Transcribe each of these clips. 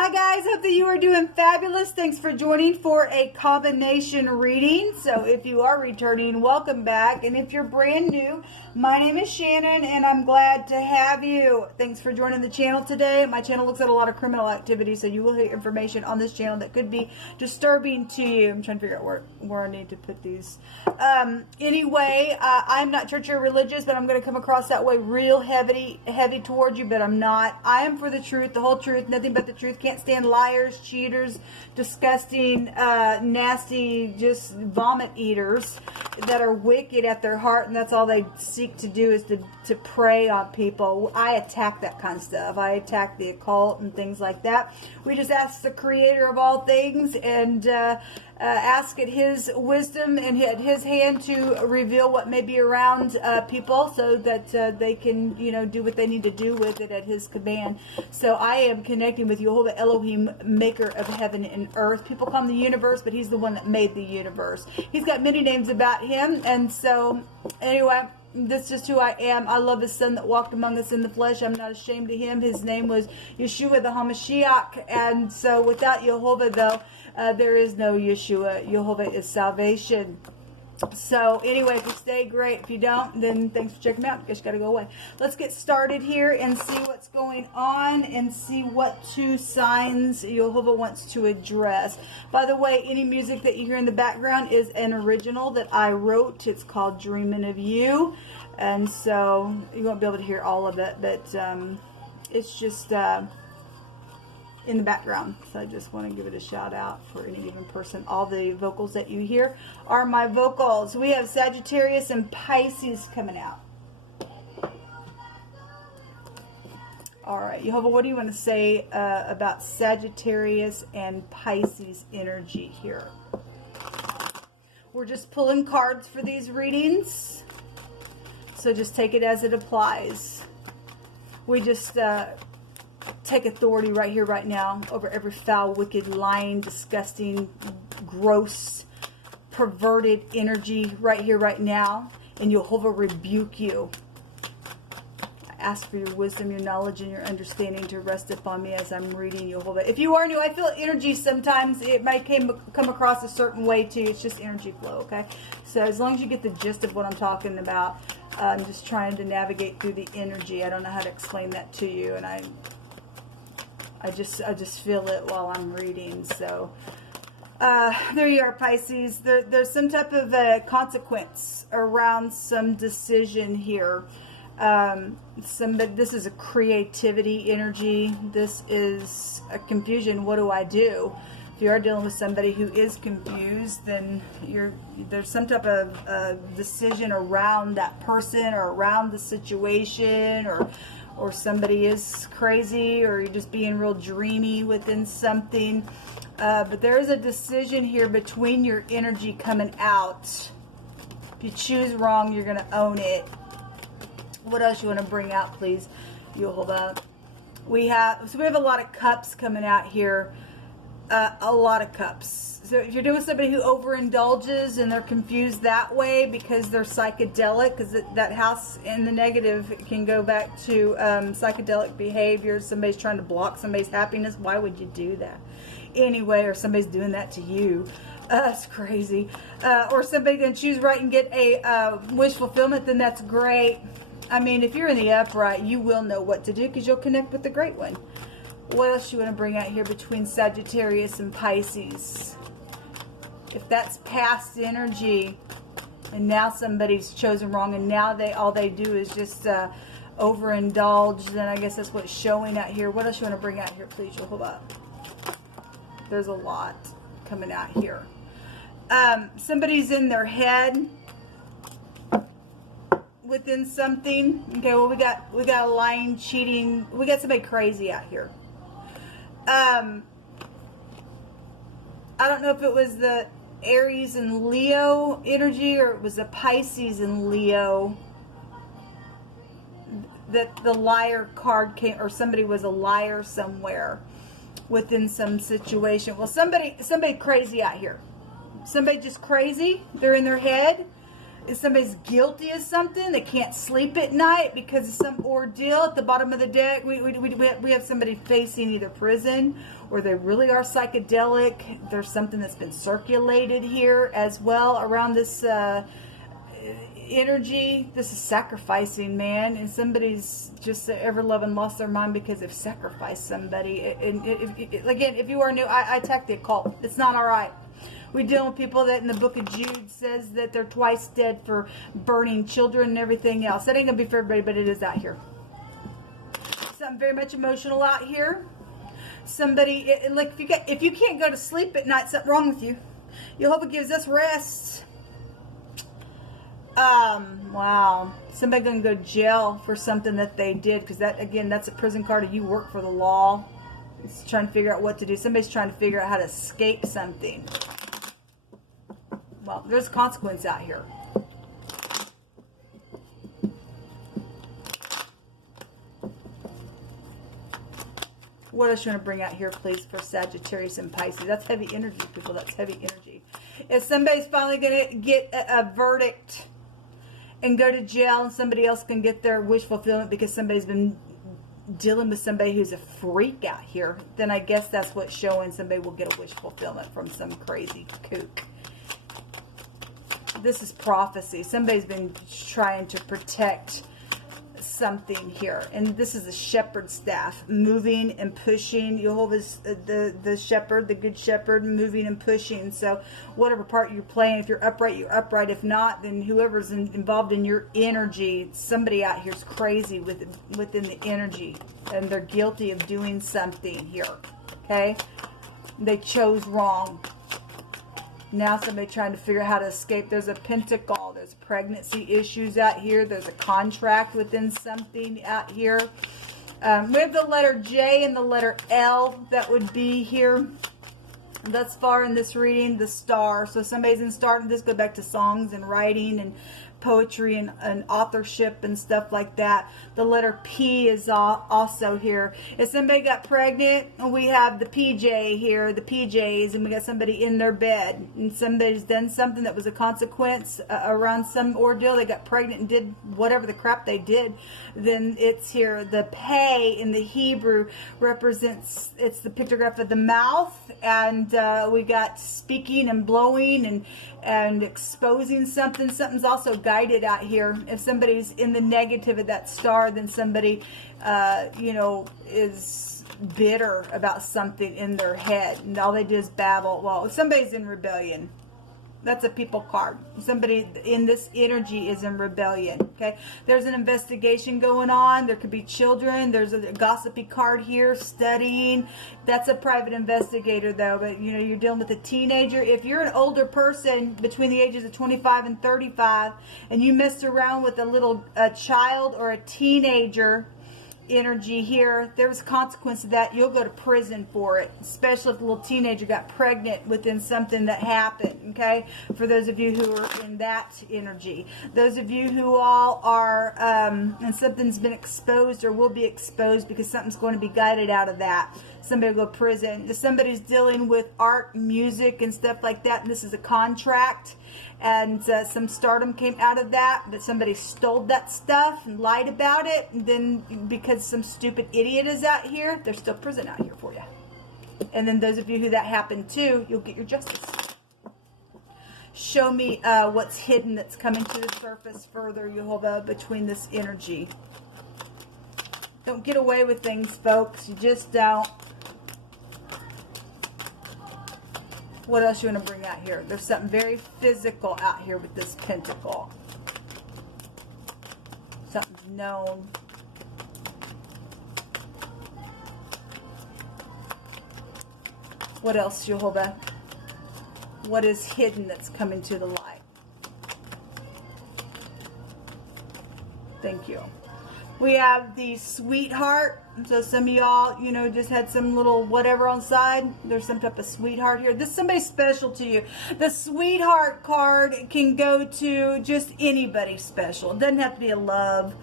Hi guys, hope that you are doing fabulous. Thanks for joining for a combination reading. So if you are returning, welcome back. And if you're brand new, my name is Shannon and I'm glad to have you. Thanks for joining the channel today. My channel looks at a lot of criminal activity, so you will hear information on this channel that could be disturbing to you. I'm trying to figure out where I need to put these. Anyway, I'm not church or religious, but I'm going to come across that way real heavy towards you, but I'm not. I am for the truth, the whole truth, nothing but the truth. Can't stand liars, cheaters, disgusting, nasty, just vomit eaters that are wicked at their heart, and that's all they seek to do is to prey on people. I attack that kind of stuff. I attack the occult and things like that. We just ask the creator of all things and ask at his wisdom and at his hand to reveal what may be around people so that they can, do what they need to do with it at his command. So I am connecting with Jehovah Elohim, maker of heaven and earth. People call him the universe, but he's the one that made the universe. He's got many names about him. And so anyway, this is just who I am. I love his son that walked among us in the flesh. I'm not ashamed of him. His name was Yeshua the HaMashiach. And so without Jehovah, though, there is no Yeshua. Jehovah is salvation. So anyway, if you stay, great. If you don't, then thanks for checking me out. I guess you got to go away. Let's get started here and see what's going on and see what two signs Jehovah wants to address. By the way, any music that you hear in the background is an original that I wrote. It's called Dreamin' of You. And so you won't be able to hear all of it, but it's just in the background. So I just want to give it a shout out for any given person. All the vocals that you hear are my vocals. We have Sagittarius and Pisces coming out. All right, Jehovah, what do you want to say about Sagittarius and Pisces energy here? We're just pulling cards for these readings, so just take it as it applies. We just take authority right here, right now, over every foul, wicked, lying, disgusting, gross, perverted energy right here, right now. And Jehovah rebuke you. I ask for your wisdom, your knowledge, and your understanding to rest upon me as I'm reading Jehovah. If you are new, I feel energy sometimes. It might come across a certain way too. It's just energy flow, okay? So as long as you get the gist of what I'm talking about, I'm just trying to navigate through the energy. I don't know how to explain that to you, and I just feel it while I'm reading. So there you are, Pisces. There's some type of consequence around some decision here. This is a creativity energy. This is a confusion. What do I do? If you are dealing with somebody who is confused, then there's some type of decision around that person or around the situation, or somebody is crazy, or you're just being real dreamy within something. But there is a decision here between your energy coming out. If you choose wrong, you're going to own it. What else you want to bring out, please? You'll hold up. We have a lot of cups coming out here. A lot of cups. So if you're dealing with somebody who overindulges and they're confused that way because they're psychedelic, because that house in the negative can go back to psychedelic behavior. Somebody's trying to block somebody's happiness. Why would you do that? Anyway, or somebody's doing that to you. That's crazy. Or somebody can choose right and get a wish fulfillment, then that's great. I mean, if you're in the upright, you will know what to do because you'll connect with the great one. What else you want to bring out here between Sagittarius and Pisces? If that's past energy and now somebody's chosen wrong and now all they do is just overindulge, then I guess that's what's showing out here. What else you want to bring out here, please? You'll hold up. There's a lot coming out here. Somebody's in their head within something. Okay, well, we got a lying, cheating. We got somebody crazy out here. I don't know if it was the Aries and Leo energy or it was the Pisces and Leo that the liar card came, or somebody was a liar somewhere within some situation. Well, somebody crazy out here. Somebody just crazy. They're in their head. somebody's guilty of something. They can't sleep at night because of some ordeal. At the bottom of the deck, we have somebody facing either prison or they really are psychedelic. There's something that's been circulated here as well around this energy. This is sacrificing, man, and somebody's just ever loving lost their mind because they've sacrificed somebody. And again, if you are new, I attack the occult. It's not all right. We deal with people that in the book of Jude says that they're twice dead for burning children and everything else. That ain't gonna be for everybody, but it is out here. Something very much emotional out here. Somebody, like if you can't go to sleep at night, something wrong with you. Jehovah gives us rest. Wow. Somebody gonna go to jail for something that they did, because that, again, that's a prison card, or you work for the law. It's trying to figure out what to do. Somebody's trying to figure out how to escape something. Well, there's consequence out here. What else you want to bring out here, please, for Sagittarius and Pisces? That's heavy energy, people. That's heavy energy. If somebody's finally going to get a verdict and go to jail, and somebody else can get their wish fulfillment because somebody's been dealing with somebody who's a freak out here, then I guess that's what's showing. Somebody will get a wish fulfillment from some crazy kook. This is prophecy. Somebody's been trying to protect something here, and this is the shepherd staff moving and pushing. Jehovah's the shepherd, the good shepherd, moving and pushing. So whatever part you're playing, if you're upright, you're upright. If not, then whoever's involved in your energy, somebody out here is crazy within the energy, and they're guilty of doing something here. Okay, they chose wrong. Now somebody trying to figure out how to escape. There's a pentacle. There's pregnancy issues out here. There's a contract within something out here. We have the letter J and the letter L that would be here. Thus far in this reading, the star. So somebody's in star. This go back to songs and writing and poetry and authorship and stuff like that. The letter P is also here. If somebody got pregnant, we have the PJ here, the PJs, and we got somebody in their bed, and somebody's done something that was a consequence around some ordeal. They got pregnant and did whatever the crap they did. Then it's here. The Pei in the Hebrew represents, it's the pictograph of the mouth, and we got speaking and blowing and exposing something. Something's also guided out here. If somebody's in the negative of that star, then somebody, you know, is bitter about something in their head, and all they do is babble. Well, if somebody's in rebellion, that's a people card. Somebody in this energy is in rebellion. Okay, there's an investigation going on. There could be children. There's a gossipy card here, studying. That's a private investigator, though. But you know, you're dealing with a teenager. If you're an older person between the ages of 25 and 35, and you messed around with a child or a teenager energy here, there's a consequence of that. You'll go to prison for it, especially if the little teenager got pregnant within something that happened. Okay, for those of you who are in that energy, those of you who all are and something's been exposed or will be exposed because something's going to be guided out of that, somebody will go to prison. If somebody's dealing with art, music, and stuff like that, and this is a contract, and some stardom came out of that, but somebody stole that stuff and lied about it, and then because some stupid idiot is out here, there's still prison out here for you. And then those of you who that happened to, you'll get your justice. Show me what's hidden that's coming to the surface further, Jehovah, between this energy. Don't get away with things, folks. You just don't. What else you want to bring out here? There's something very physical out here with this pentacle. Something's known. What else, Jehovah? What is hidden that's coming to the light? Thank you. We have the sweetheart. So some of y'all, you know, just had some little whatever on the side. There's some type of sweetheart here. This is somebody special to you. The sweetheart card can go to just anybody special. It doesn't have to be a love.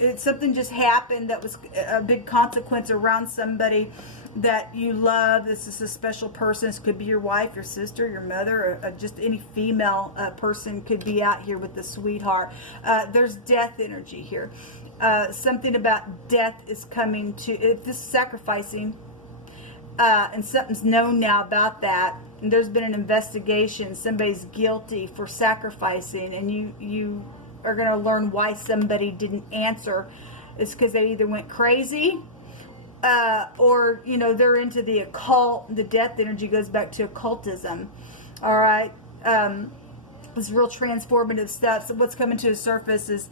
It's something just happened that was a big consequence around somebody. that you love. This is a special person. This could be your wife, your sister, your mother, or just any female person could be out here with the sweetheart. There's death energy here. Something about death is coming to, if this is sacrificing, and something's known now about that, and there's been an investigation, somebody's guilty for sacrificing, and you are going to learn why somebody didn't answer. It's because they either went crazy, or, you know, they're into the occult. The death energy goes back to occultism. All right. It's real transformative stuff. So what's coming to the surface is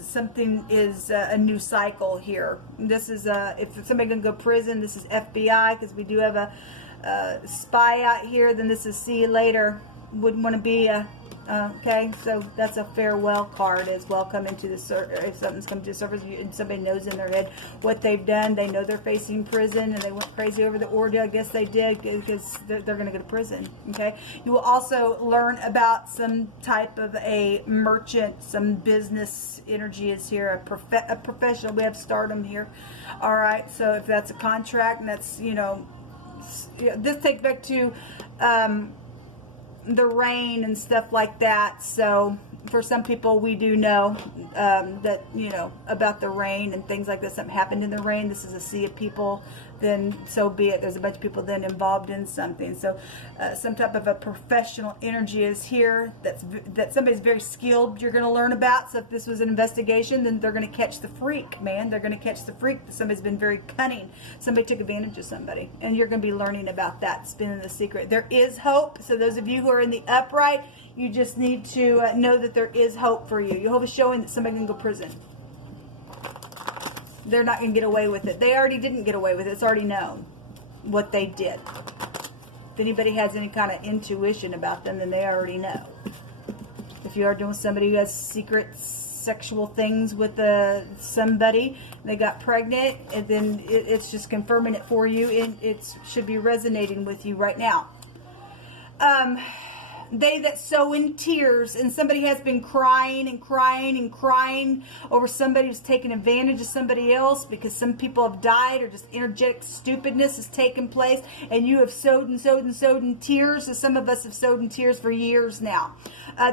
something is a new cycle here. This is if somebody can go to prison, this is FBI, because we do have a spy out here. Then this is see you later. Wouldn't want to be a okay, so that's a farewell card as well. Coming to the surface, if something's come to the surface and somebody knows in their head what they've done, they know they're facing prison, and they went crazy over the ordeal. I guess they did, because they're going to go to prison. Okay, you will also learn about some type of a merchant, some business energy is here, a professional. We have stardom here. All right, so if that's a contract, and that's, you know, this takes back to the rain and stuff like that. So for some people, we do know that, you know, about the rain and things like this. Something happened in the rain. This is a sea of people. Then so be it. There's a bunch of people then involved in something. So some type of a professional energy is here. That somebody's very skilled. You're going to learn about. So if this was an investigation, then they're going to catch the freak, man. They're going to catch the freak. Somebody's been very cunning. Somebody took advantage of somebody, and you're going to be learning about that. Spinning the secret. There is hope. So those of you who are in the upright, you just need to know that there is hope for you. Jehovah's showing that somebody can go to prison. They're not going to get away with it. They already didn't get away with it. It's already known what they did. If anybody has any kind of intuition about them, then they already know. If you are doing somebody who has secret sexual things with somebody, and they got pregnant, and then it's just confirming it for you, and it should be resonating with you right now. They that sow in tears, and somebody has been crying and crying and crying over somebody who's taken advantage of somebody else, because some people have died, or just energetic stupidness has taken place, and you have sowed and sowed and sowed in tears. So some of us have sowed in tears for years now.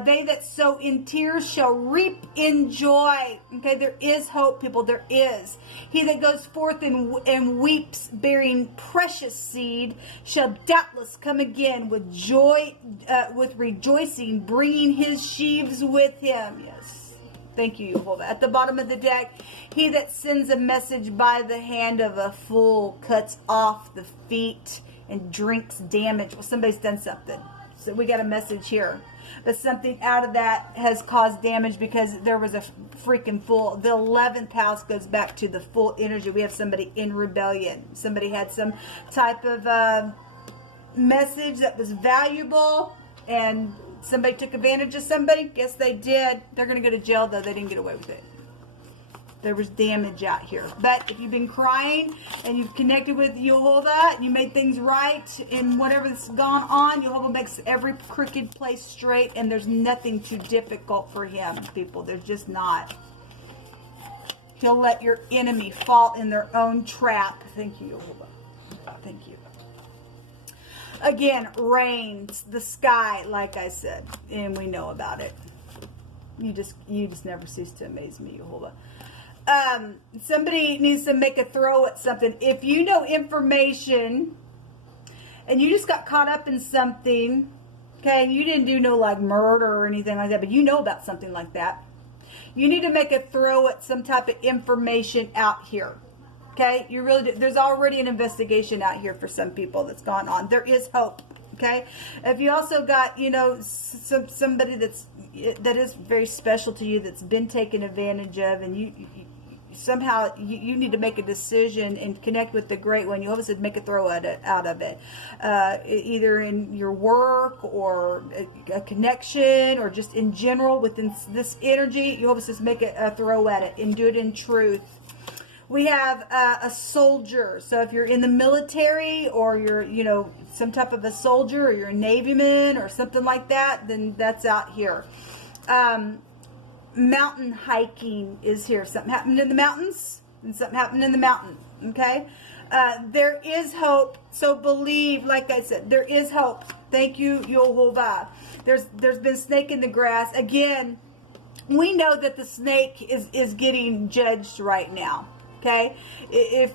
They that sow in tears shall reap in joy. Okay, there is hope, people. There is. He that goes forth and weeps, bearing precious seed, shall doubtless come again with joy, with rejoicing, bringing his sheaves with him. Yes. Thank you, Jehovah. At the bottom of the deck, he that sends a message by the hand of a fool cuts off the feet and drinks damage. Well, somebody's done something. So we got a message here. But something out of that has caused damage because there was a freaking fool. The 11th house goes back to the full energy. We have somebody in rebellion. Somebody had some type of message that was valuable, and somebody took advantage of somebody. Guess they did. They're going to go to jail, though. They didn't get away with it. There was damage out here. But if you've been crying and you've connected with Jehovah, and you made things right in whatever's gone on, Jehovah makes every crooked place straight, and there's nothing too difficult for him, people. There's just not. He'll let your enemy fall in their own trap. Thank you, Jehovah. Thank you. Again, rains, the sky, like I said, and we know about it. You just never cease to amaze me, Jehovah. Somebody needs to make a throw at something. If you know information and you just got caught up in something, okay, you didn't do no like murder or anything like that, but you know about something like that, you need to make a throw at some type of information out here. Okay, you really do. There's already an investigation out here for some people that's gone on. There is hope. Okay, if you also got, you know, somebody that is very special to you, that's been taken advantage of, and you somehow you need to make a decision and connect with the Great One. You obviously make a throw at it, out of it, either in your work or a connection, or just in general within this energy. You obviously just make a throw at it and do it in truth. We have a soldier. So if you're in the military, or you're, you know, some type of a soldier, or you're a Navyman or something like that, then that's out here. Mountain hiking is here. Something happened in the mountains, and something happened in the mountain. Okay. There is hope. So believe, like I said, there is hope. Thank you, YHVH. There's been snake in the grass. Again, we know that the snake is getting judged right now. Okay? If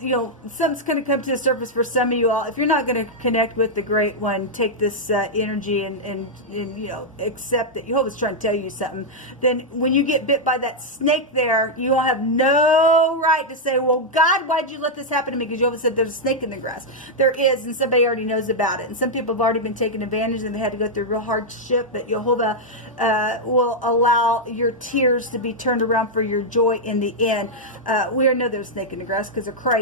you know, something's going to come to the surface for some of you all. If you're not going to connect with the Great One, take this energy and you know, accept that Jehovah's trying to tell you something. Then when you get bit by that snake there, you all have no right to say, well, God, why'd you let this happen to me? Because Jehovah said there's a snake in the grass. There is, and somebody already knows about it. And some people have already been taken advantage and they had to go through real hardship. But Jehovah will allow your tears to be turned around for your joy in the end. We already know there's a snake in the grass because they're crazy.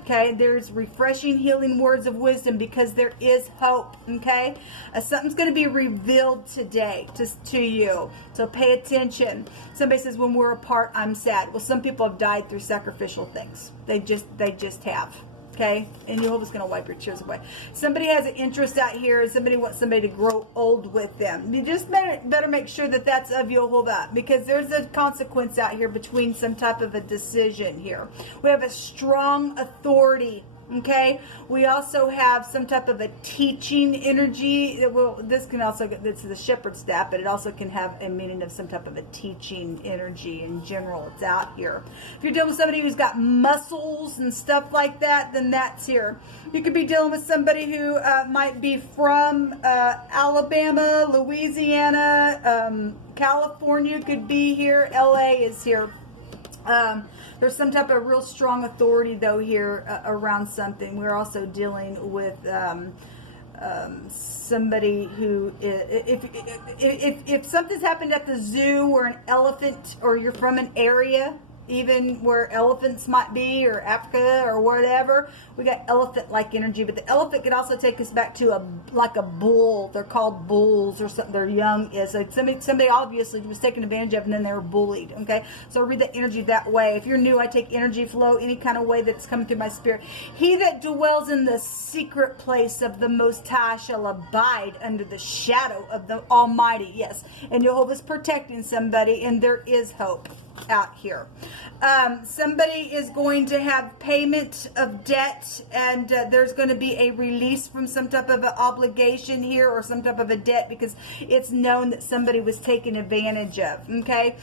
Okay, there's refreshing, healing words of wisdom because there is hope. Okay, something's going to be revealed today to you, so pay attention. Somebody says, when we're apart, I'm sad. Well, some people have died through sacrificial things. They just have. Okay, and Jehovah's going to wipe your tears away. Somebody has an interest out here. Somebody wants somebody to grow old with them. You just better make sure that that's of Jehovah, because there's a consequence out here between some type of a decision here. We have a strong authority. Okay, we also have some type of a teaching energy. This can also, it's the shepherd staff, but it also can have a meaning of some type of a teaching energy in general. It's out here. If you're dealing with somebody who's got muscles and stuff like that, then that's here. You could be dealing with somebody who might be from Alabama, Louisiana, California could be here. LA is here. There's some type of real strong authority, though, here around something. We're also dealing with somebody who, if something's happened at the zoo or an elephant, or you're from an area, even where elephants might be, or Africa or whatever, we got elephant-like energy. But the elephant could also take us back to like a bull. They're called bulls or something. Their young is. So somebody obviously was taken advantage of, and then they were bullied. Okay, so read the energy that way. If you're new, I take energy flow any kind of way that's coming through my spirit. He that dwells in the secret place of the Most High shall abide under the shadow of the Almighty. Yes, and Jehovah's protecting somebody, and there is hope out here. Somebody is going to have payment of debt, and there's going to be a release from some type of an obligation here, or some type of a debt, because it's known that somebody was taken advantage of. Okay,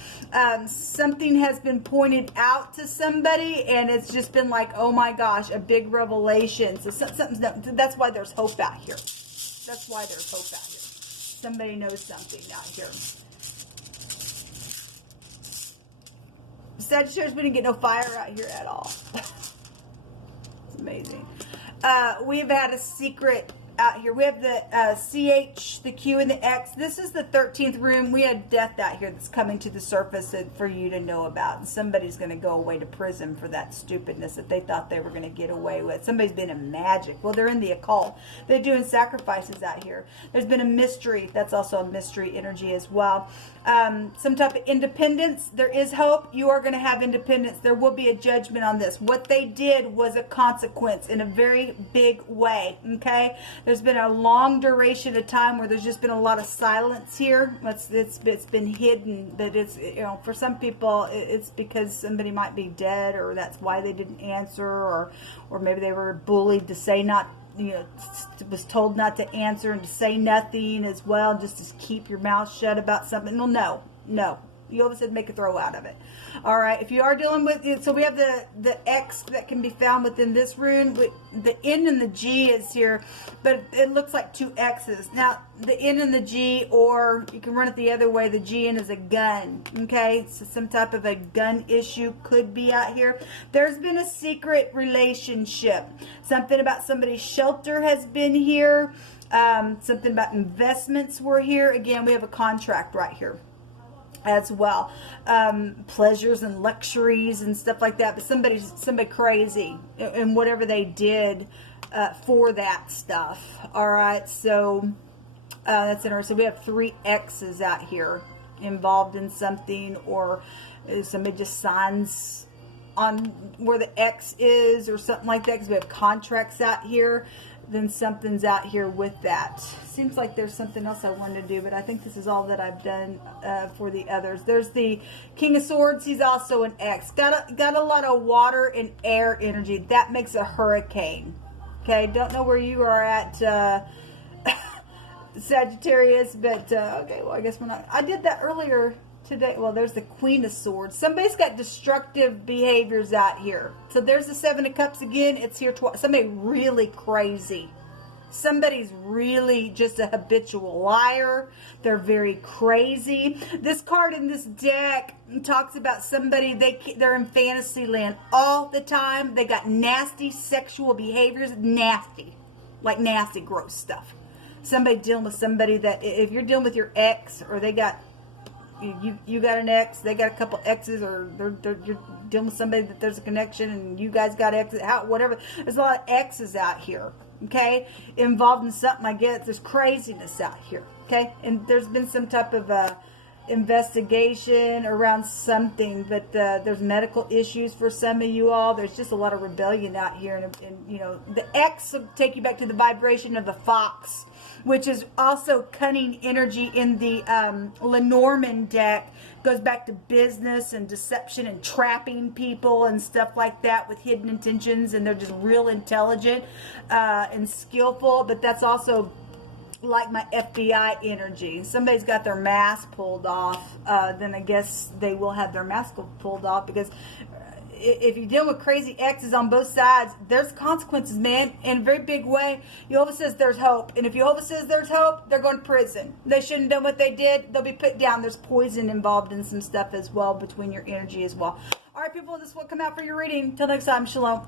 something has been pointed out to somebody, and it's just been like, oh my gosh, a big revelation. So something's, that's why there's hope out here. That's why there's hope out here. Somebody knows something out here. Sagittarius, we didn't get no fire out here at all. It's amazing. We've had a secret out here. We have the CH, the Q, and the X. This is the 13th room. We had death out here that's coming to the surface for you to know about. And somebody's going to go away to prison for that stupidness that they thought they were going to get away with. Somebody's been in magic. Well, they're in the occult. They're doing sacrifices out here. There's been a mystery. That's also a mystery energy as well. Some type of independence. There is hope. You are going to have independence. There will be a judgment on this. What they did was a consequence in a very big way. Okay? There's been a long duration of time where there's just been a lot of silence here. It's been hidden, but it's, you know, for some people it's because somebody might be dead, or that's why they didn't answer, or maybe they were bullied to say not, you know, was told not to answer and to say nothing as well, just to keep your mouth shut about something. Well, no. You always said make a throw out of it. All right. If you are dealing with it, so we have the X that can be found within this rune. The N and the G is here, but it looks like two X's. Now, the N and the G, or you can run it the other way. The GN is a gun. Okay. So some type of a gun issue could be out here. There's been a secret relationship. Something about somebody's shelter has been here. Something about investments were here. Again, we have a contract right here as well. Pleasures and luxuries and stuff like that. But somebody crazy and whatever they did for that stuff. All right, so that's interesting. We have three X's out here involved in something, or somebody just signs on where the X is or something like that, because we have contracts out here. then something's out here with that. Seems like there's something else I wanted to do, but I think this is all that I've done for the others. There's the King of Swords. He's also an X. Got a lot of water and air energy. That makes a hurricane. Okay, don't know where you are at, Sagittarius, but okay, well, I guess we're not. I did that earlier today. Well, there's the Queen of Swords. Somebody's got destructive behaviors out here. So there's the Seven of Cups again. It's here twice. Somebody really crazy. Somebody's really just a habitual liar. They're very crazy. This card in this deck talks about somebody, they're in fantasy land all the time. They got nasty sexual behaviors. Nasty. Like nasty, gross stuff. Somebody dealing with somebody that, if you're dealing with your ex, or they got, you got an ex, they got a couple exes, or you're dealing with somebody that there's a connection and you guys got exes, whatever. There's a lot of exes out here, okay? Involved in something, I guess. There's craziness out here, okay? And there's been some type of investigation around something, but there's medical issues for some of you all. There's just a lot of rebellion out here, and you know, the X will take you back to the vibration of the fox, which is also cunning energy in the Lenormand deck. Goes back to business and deception and trapping people and stuff like that with hidden intentions, and they're just real intelligent and skillful. But that's also like my FBI energy. Somebody's got their mask pulled off, then I guess they will have their mask pulled off, because if you deal with crazy exes on both sides, there's consequences, man, in a very big way. Jehovah says there's hope, and if Jehovah says there's hope, they're going to prison. They shouldn't have done what they did. They'll be put down. There's poison involved in some stuff as well, between your energy as well. All right, people, this will come out for your reading. Till next time, shalom.